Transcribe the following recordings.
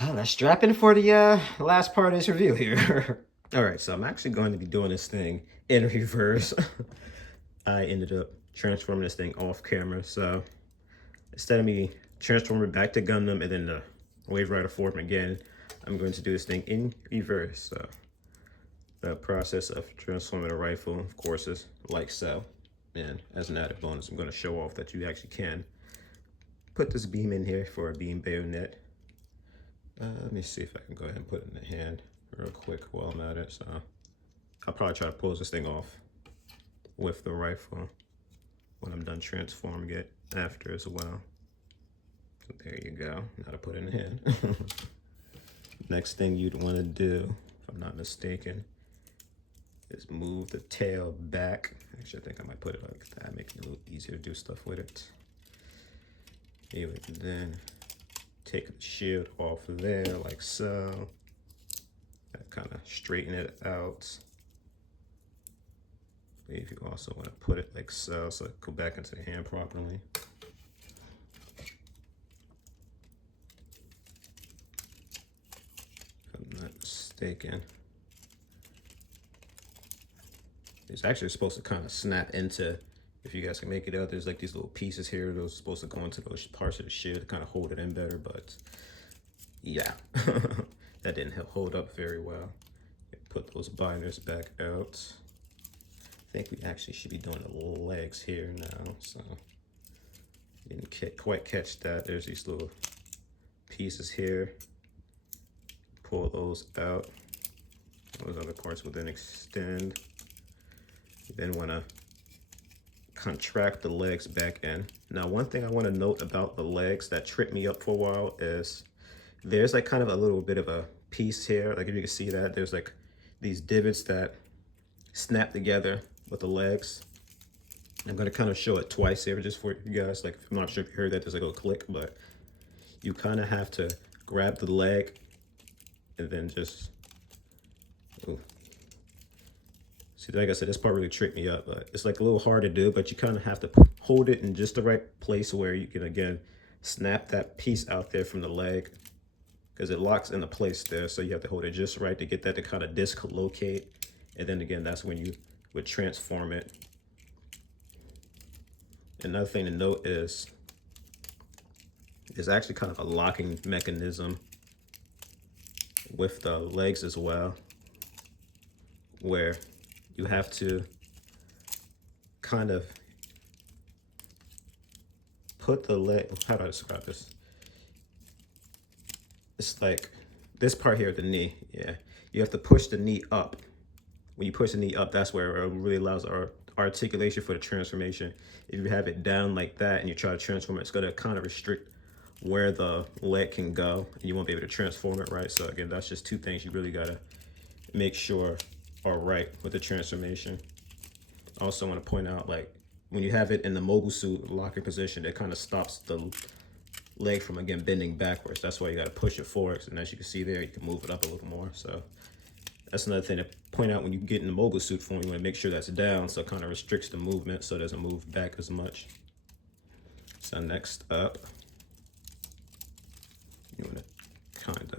Let's strap in for the last part of this review here. All right, so I'm actually going to be doing this thing in reverse. I ended up transforming this thing off camera, so instead of me transforming back to Gundam and then the Waverider form again, I'm going to do this thing in reverse. So the process of transforming a rifle, of course, is like so. And as an added bonus, I'm going to show off that you actually can put this beam in here for a beam bayonet. Let me see if I can go ahead and put it in the hand real quick while I'm at it. So I'll probably try to close this thing off with the rifle when I'm done transforming it after as well. So there you go. Now to put it in the hand. Next thing you'd want to do, if I'm not mistaken, is move the tail back. Actually, I think I might put it like that, make it a little easier to do stuff with it. You would then take the shield off of there like so. Kind of straighten it out. I believe you also want to put it like so, so it go back into the hand properly. If I'm not mistaken, it's actually supposed to kind of snap into, if you guys can make it out, there's like these little pieces here. Those are supposed to go into those parts of the shield to kind of hold it in better, but yeah, that didn't hold up very well. Put those binders back out. I think we actually should be doing the legs here now, so didn't quite catch that. There's these little pieces here. Pull those out. Those other parts will then extend. You then want to contract the legs back in. Now, one thing I want to note about the legs that tripped me up for a while is there's like kind of a little bit of a piece here. Like if you can see that, there's like these divots that snap together with the legs. I'm going to kind of show it twice here just for you guys. Like, I'm not sure if you heard that, there's like a click, but you kind of have to grab the leg and then just, ooh. See, like I said, this part really tricked me up, but it's like a little hard to do, but you kind of have to hold it in just the right place where you can, again, snap that piece out there from the leg, because it locks into place there. So you have to hold it just right to get that to kind of dislocate. And then again, that's when you would transform it. Another thing to note is there's actually kind of a locking mechanism with the legs as well, where you have to kind of put the leg, how do I describe this? It's like this part here, the knee, yeah. You have to push the knee up. When you push the knee up, that's where it really allows our articulation for the transformation. If you have it down like that and you try to transform it, it's gonna kind of restrict where the leg can go, and you won't be able to transform it right. So again, that's just two things you really gotta make sure are right with the transformation. I also want to point out, like, when you have it in the mobile suit locking position, it kind of stops the leg from, again, bending backwards. That's why you got to push it forwards, and as you can see there, you can move it up a little more. So that's another thing to point out when you get in the mobile suit form. You want to make sure that's down, so it kind of restricts the movement so it doesn't move back as much. So next up, you want to kind of,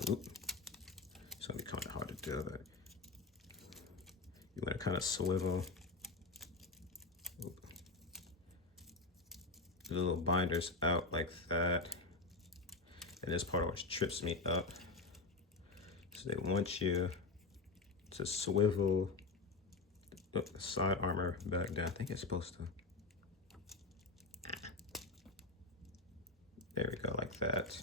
it's going to be kind of hard to do, but you want to kind of swivel the little binders out like that. And this part always trips me up. So they want you to swivel the side armor back down. I think it's supposed to. There we go, like that.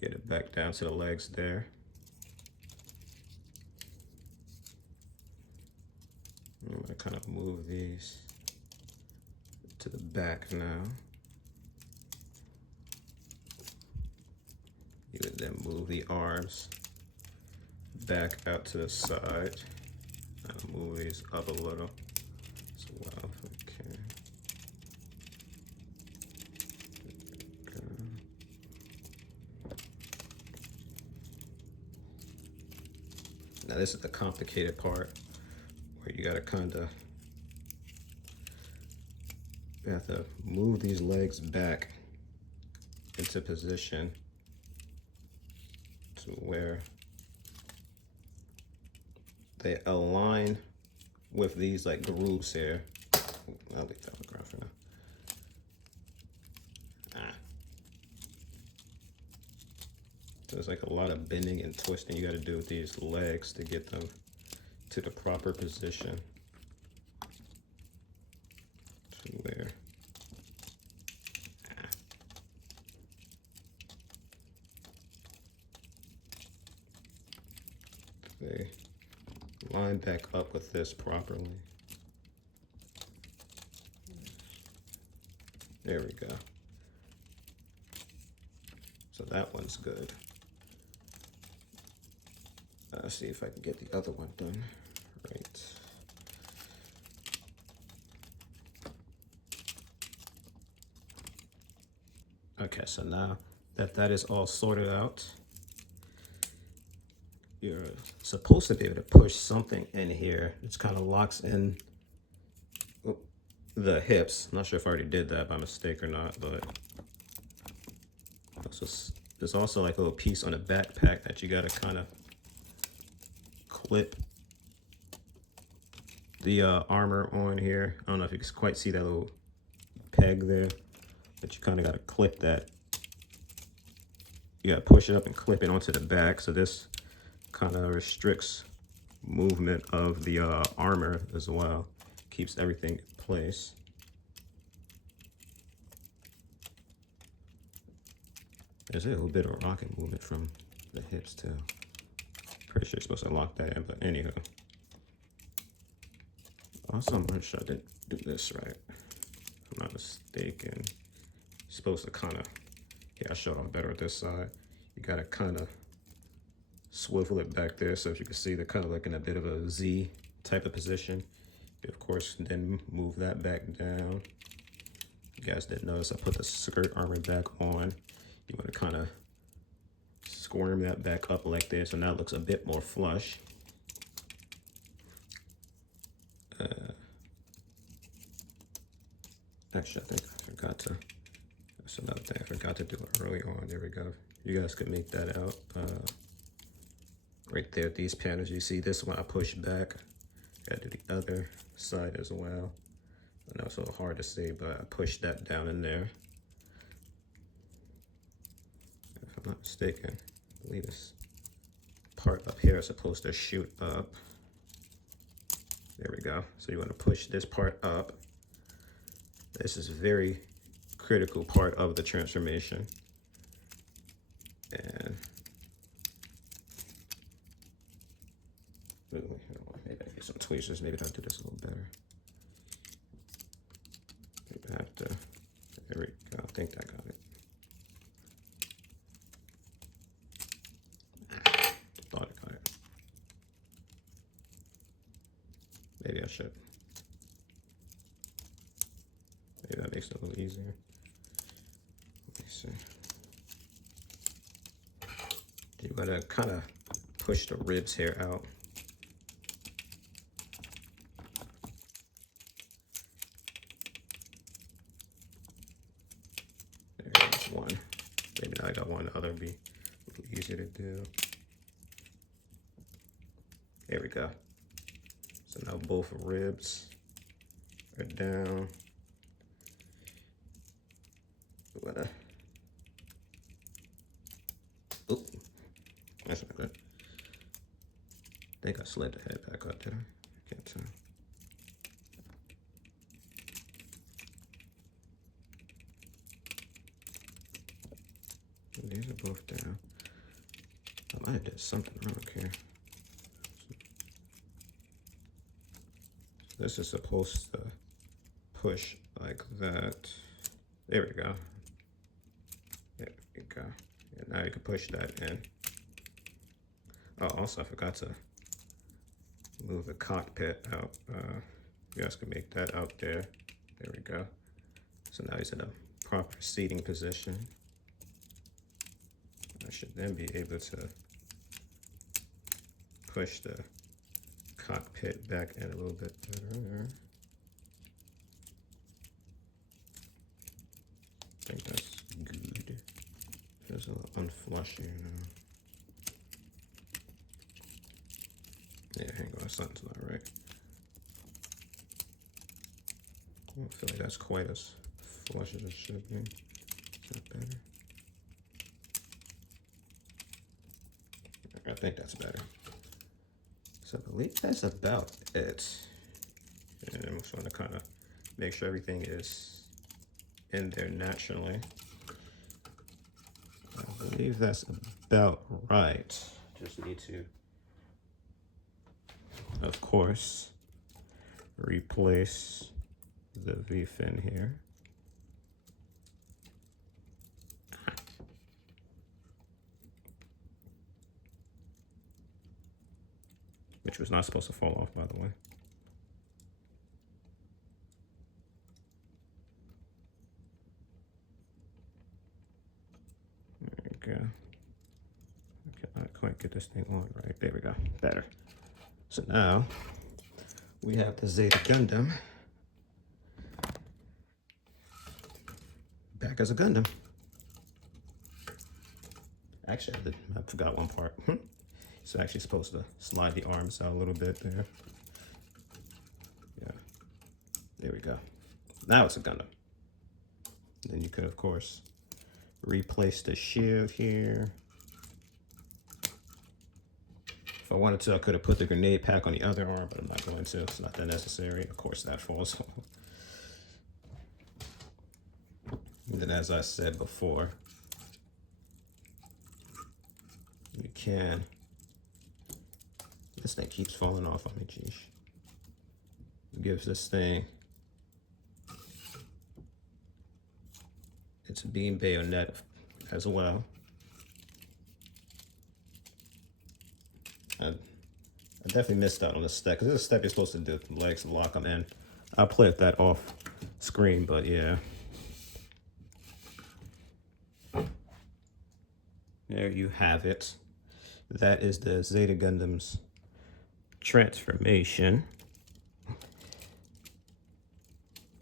Get it back down to the legs there. I'm gonna kind of move these to the back now. You would then move the arms back out to the side. I'll move these up a little as well if we can. Now this is the complicated part where you gotta you have to move these legs back into into position to where they align with these like grooves here. I'll leave that on the ground for now. There's like a lot of bending and twisting you got to do with these legs to get them to the proper position to where they line back up with this properly. There we go. So that one's good. Let's see if I can get the other one done right. Okay, so now that that is all sorted out, you're supposed to be able to push something in here. It's kind of locks in the hips. I'm not sure if I already did that by mistake or not, but there's also like a little piece on the backpack that you gotta kind of clip the armor on here. I don't know if you can quite see that little peg there, but you kind of got to clip that. You got to push it up and clip it onto the back. So this kind of restricts movement of the armor as well. Keeps everything in place. There's a little bit of rocket movement from the hips too. Pretty sure you're supposed to lock that in, but anywho. Also, I'm not sure I didn't do this right. If I'm not mistaken. You're supposed to kind of, yeah, I showed off better with this side. You got to kind of swivel it back there. So if you can see, they're kind of like in a bit of a Z type of position. You, of course, then move that back down. You guys didn't notice I put the skirt armor back on. You want to kind of squirm that back up like this, so now it looks a bit more flush. Actually, I think I forgot to, that's another thing I forgot to do it early on. There we go. You guys could make that out. Right there, these panels, you see this one I push back. Gotta do the other side as well. I know it's a little hard to see, but I pushed that down in there. If I'm not mistaken, I believe this part up here is supposed to shoot up. There we go. So you want to push this part up. This is a very critical part of the transformation. And maybe I get some tweezers. Maybe I'll do this a little better. Maybe I have to, there we go. I think I got it. Thought I got it. Maybe I should. Maybe that makes it a little easier. Let me see. You gotta kind of push the ribs here out. There's one. Maybe now I got one other, be a little easier to do. There we go. So now both ribs are down. Oop, that's not good. I think I slid the head back up there. Can't tell. These are both down. I might have did something wrong here. So this is supposed to push like that. There we go. There we go. And now you can push that in. Oh, also I forgot to move the cockpit out. You guys can make that out there. There we go. So now he's in a proper seating position. I should then be able to push the cockpit back in a little bit better. I think that's good. unflush here now. Yeah, hang on, something's not right. I don't feel like that's quite as flush as it should be. Is that better? I think that's better. So I believe that's about it. And I'm just going to kind of make sure everything is in there naturally. I believe that's about right. Just need to, of course, replace the V-fin here. Which was not supposed to fall off, by the way. There we go. I cannot quite get this thing on right. There we go. Better. So now we have the Zeta Gundam back as a Gundam. Actually, I forgot one part. It's actually supposed to slide the arms out a little bit there. Yeah, there we go. Now it's a Gundam. Then you could, of course, replace the shield here. If I wanted to, I could have put the grenade pack on the other arm, but I'm not going to. It's not that necessary. Of course, that falls off. And then, as I said before, you can. This thing keeps falling off on me, geez. It gives this thing its beam bayonet as well. I definitely missed out on this step, because this is a step you're supposed to do with the legs and lock them in. I'll play with that off screen, but yeah. There you have it. That is the Zeta Gundam's transformation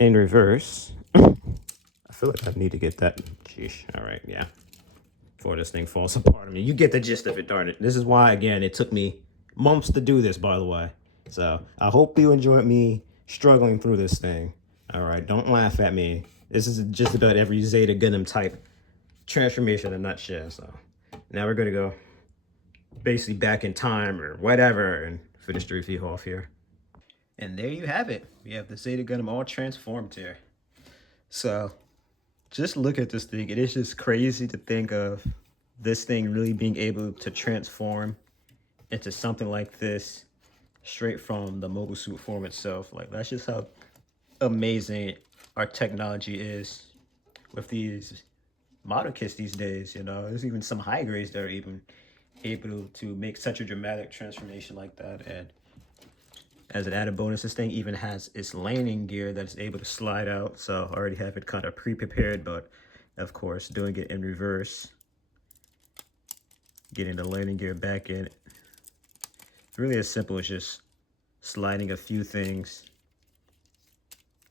in reverse. I feel like I need to get that. Sheesh. All right, yeah. Before this thing falls apart on me. You get the gist of it, darn it. This is why, again, it took me months to do this, by the way. So I hope you enjoyed me struggling through this thing. All right, don't laugh at me. This is just about every Zeta Gundam type transformation in a nutshell. So now we're going to go basically back in time or whatever and finish the review off here. And there you have it. We have the Zeta Gundam all transformed here. So just look at this thing. It is just crazy to think of this thing really being able to transform into something like this straight from the mobile suit form itself. Like, that's just how amazing our technology is with these model kits these days. You know, there's even some high grades that are even able to make such a dramatic transformation like that. And as an added bonus, this thing even has its landing gear that's able to slide out. So I already have it kind of pre-prepared, but of course, doing it in reverse, getting the landing gear back in. It's really as simple as just sliding a few things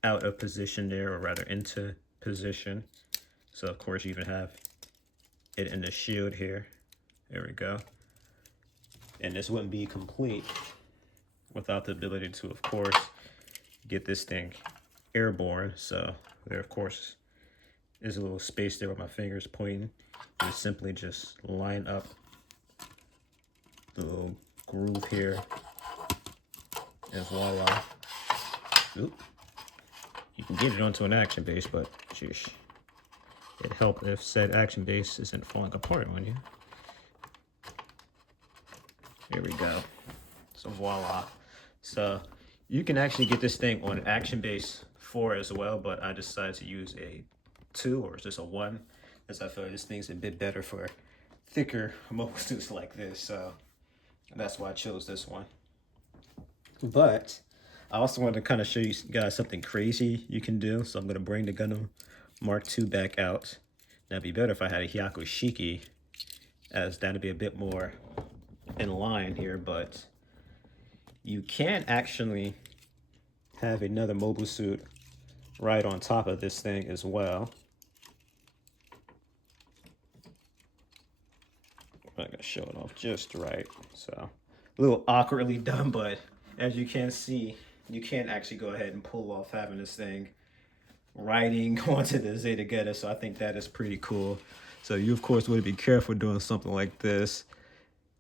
out of position there, or rather into position. So of course, you even have it in the shield here. There we go. And this wouldn't be complete without the ability to, of course, get this thing airborne. So there, of course, is a little space there where my finger's pointing. You simply just line up the little groove here, and voila. Oop. You can get it onto an action base, but sheesh, it'd help if said action base isn't falling apart on you. Here we go. So voila. So you can actually get this thing on action base 4 as well, but I decided to use a 2 or just a 1, as I feel like this thing's a bit better for thicker mobile suits like this. So that's why I chose this one. But I also wanted to kind of show you guys something crazy you can do. So I'm going to bring the Gundam Mark II back out. That'd be better if I had a Hyako Shiki, as that'd be a bit more in line here, but you can actually have another mobile suit right on top of this thing as well. I'm gonna show it off just right. So a little awkwardly done, but as you can see, you can actually go ahead and pull off having this thing riding onto the Zeta Gundam. So I think that is pretty cool. So you of course would be careful doing something like this,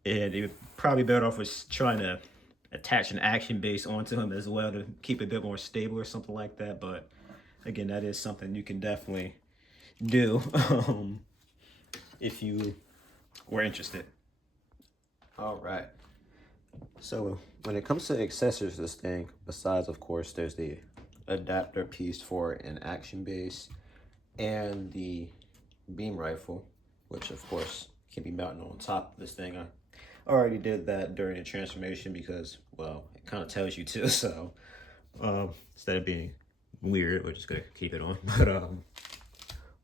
and it would probably better off with trying to attach an action base onto him as well to keep it a bit more stable or something like that. But again, that is something you can definitely do if you were interested. All right. So when it comes to accessories to this thing, besides of course there's the adapter piece for an action base and the beam rifle, which of course can be mounted on top of this thing. I already did that during the transformation because, well, it kind of tells you to. So instead of being weird, we're just gonna keep it on. But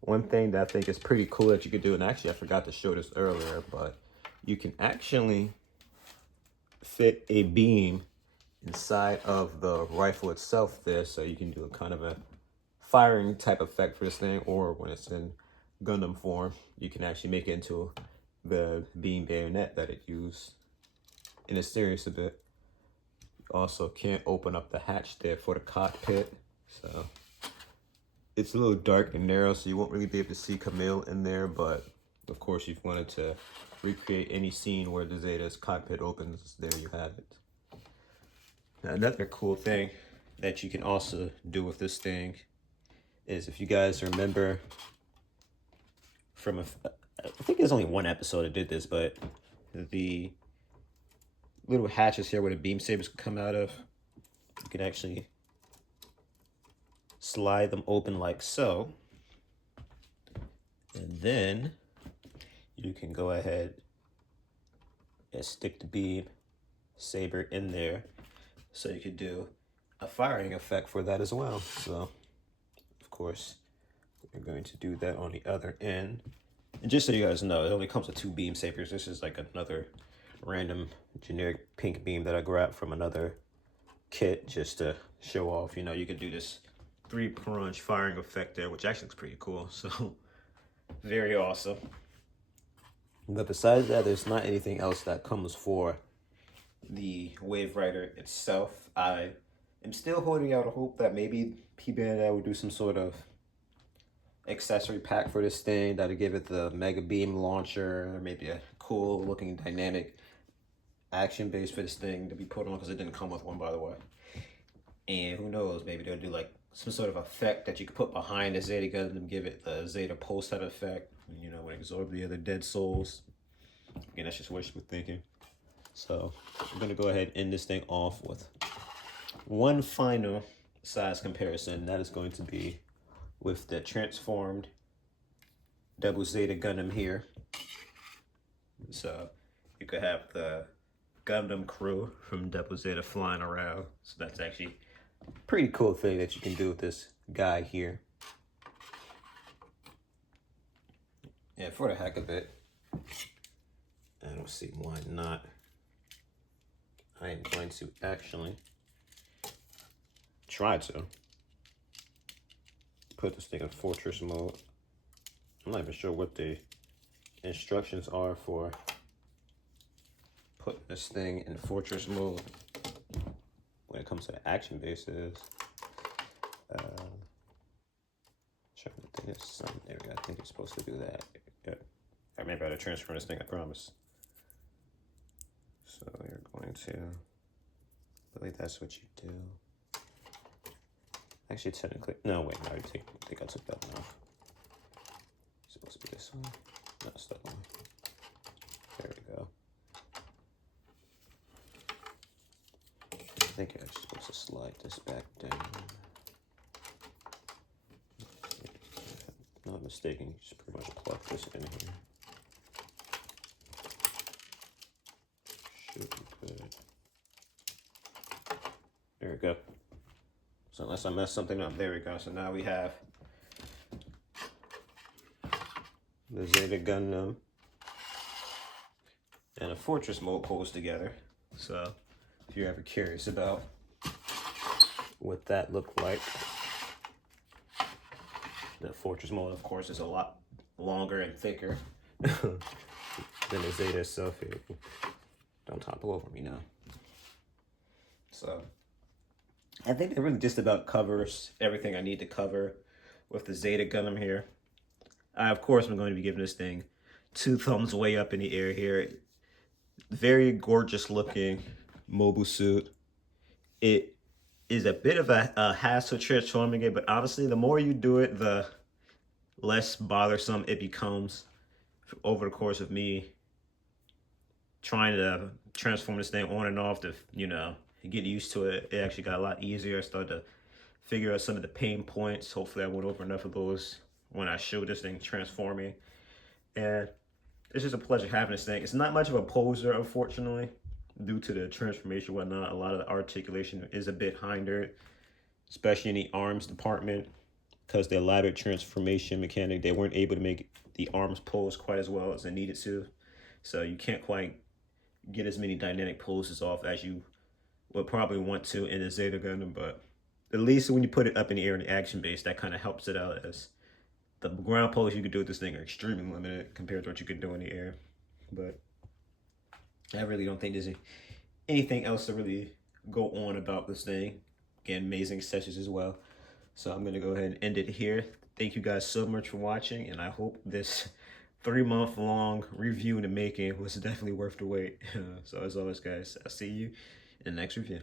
one thing that I think is pretty cool that you could do, and actually I forgot to show this earlier, but you can actually fit a beam inside of the rifle itself there, so you can do a kind of a firing type effect for this thing, or when it's in Gundam form, you can actually make it into the beam bayonet that it used in a series a bit. You also can't open up the hatch there for the cockpit, so it's a little dark and narrow, so you won't really be able to see Camille in there, but of course if you wanted to recreate any scene where the Zeta's cockpit opens, there you have it. Now, another cool thing that you can also do with this thing is, if you guys remember from I think there's only one episode that did this, but the little hatches here where the beam sabers come out of, you can actually slide them open like so, and then you can go ahead and stick the beam saber in there, so you could do a firing effect for that as well. So of course we're going to do that on the other end. And just so you guys know, it only comes with 2 beam sabers. This is like another random generic pink beam that I grabbed from another kit just to show off. You know, you can do this 3-punch firing effect there, which actually looks pretty cool. So very awesome. But besides that, there's not anything else that comes for the Waverider itself. I am still holding out a hope that maybe P-Bandai will do some sort of accessory pack for this thing that'll give it the Mega Beam launcher, or maybe a cool looking dynamic action base for this thing to be put on, because it didn't come with one, by the way. And who knows, maybe they'll do like some sort of effect that you could put behind the Zeta Gundam, give it the Zeta Pulse type effect, you know, would absorb the other dead souls. Again, that's just wishful thinking. So I'm gonna go ahead and end this thing off with one final size comparison. That is going to be with the transformed double Zeta Gundam here. So you could have the Gundam crew from Double Zeta flying around. So that's actually a pretty cool thing that you can do with this guy here. And for the heck of it, I don't see why not. I am going to actually try to put this thing in fortress mode. I'm not even sure what the instructions are for putting this thing in fortress mode when it comes to the action bases. Trying to think of something. There we go. I think you're supposed to do that. Yep. I remember how to transfer this thing, I promise. So you're going to, I believe that's what you do. Actually, technically, no, wait, no, I think I took that one off. It's supposed to be this one. No, it's that one. There we go. I think you're actually supposed to slide this back down. If I'm not mistaken, you just pretty much plug this in here. Should be good. There we go. So unless I mess something up, there we go. So now we have the Zeta Gundam and a fortress mode pulls together. So if you're ever curious about what that looked like, the fortress mode, of course, is a lot longer and thicker. Then the Zeta itself here. Don't topple over me now. So I think that really just about covers everything I need to cover with the Zeta Gundam here. Of course, I'm going to be giving this thing 2 thumbs way up in the air here. Very gorgeous looking mobile suit. It is a bit of a hassle transforming it, but honestly, the more you do it, the less bothersome it becomes over the course of me trying to transform this thing on and off to, you know, get used to it. It actually got a lot easier. I started to figure out some of the pain points. Hopefully I went over enough of those when I showed this thing transforming. And it's just a pleasure having this thing. It's not much of a poser, unfortunately, due to the transformation and whatnot. A lot of the articulation is a bit hindered, especially in the arms department, because the elaborate transformation mechanic, they weren't able to make the arms pose quite as well as they needed to. So you can't quite get as many dynamic poses off as you would probably want to in the Zeta Gundam, but at least when you put it up in the air in the action base, that kind of helps it out, as the ground pose you could do with this thing are extremely limited compared to what you could do in the air. But I really don't think there's anything else to really go on about this thing. Again, amazing accessories as well. So I'm going to go ahead and end it here. Thank you guys so much for watching, and I hope this 3-month-long review in the making was definitely worth the wait. So as always, guys, I'll see you in the next review.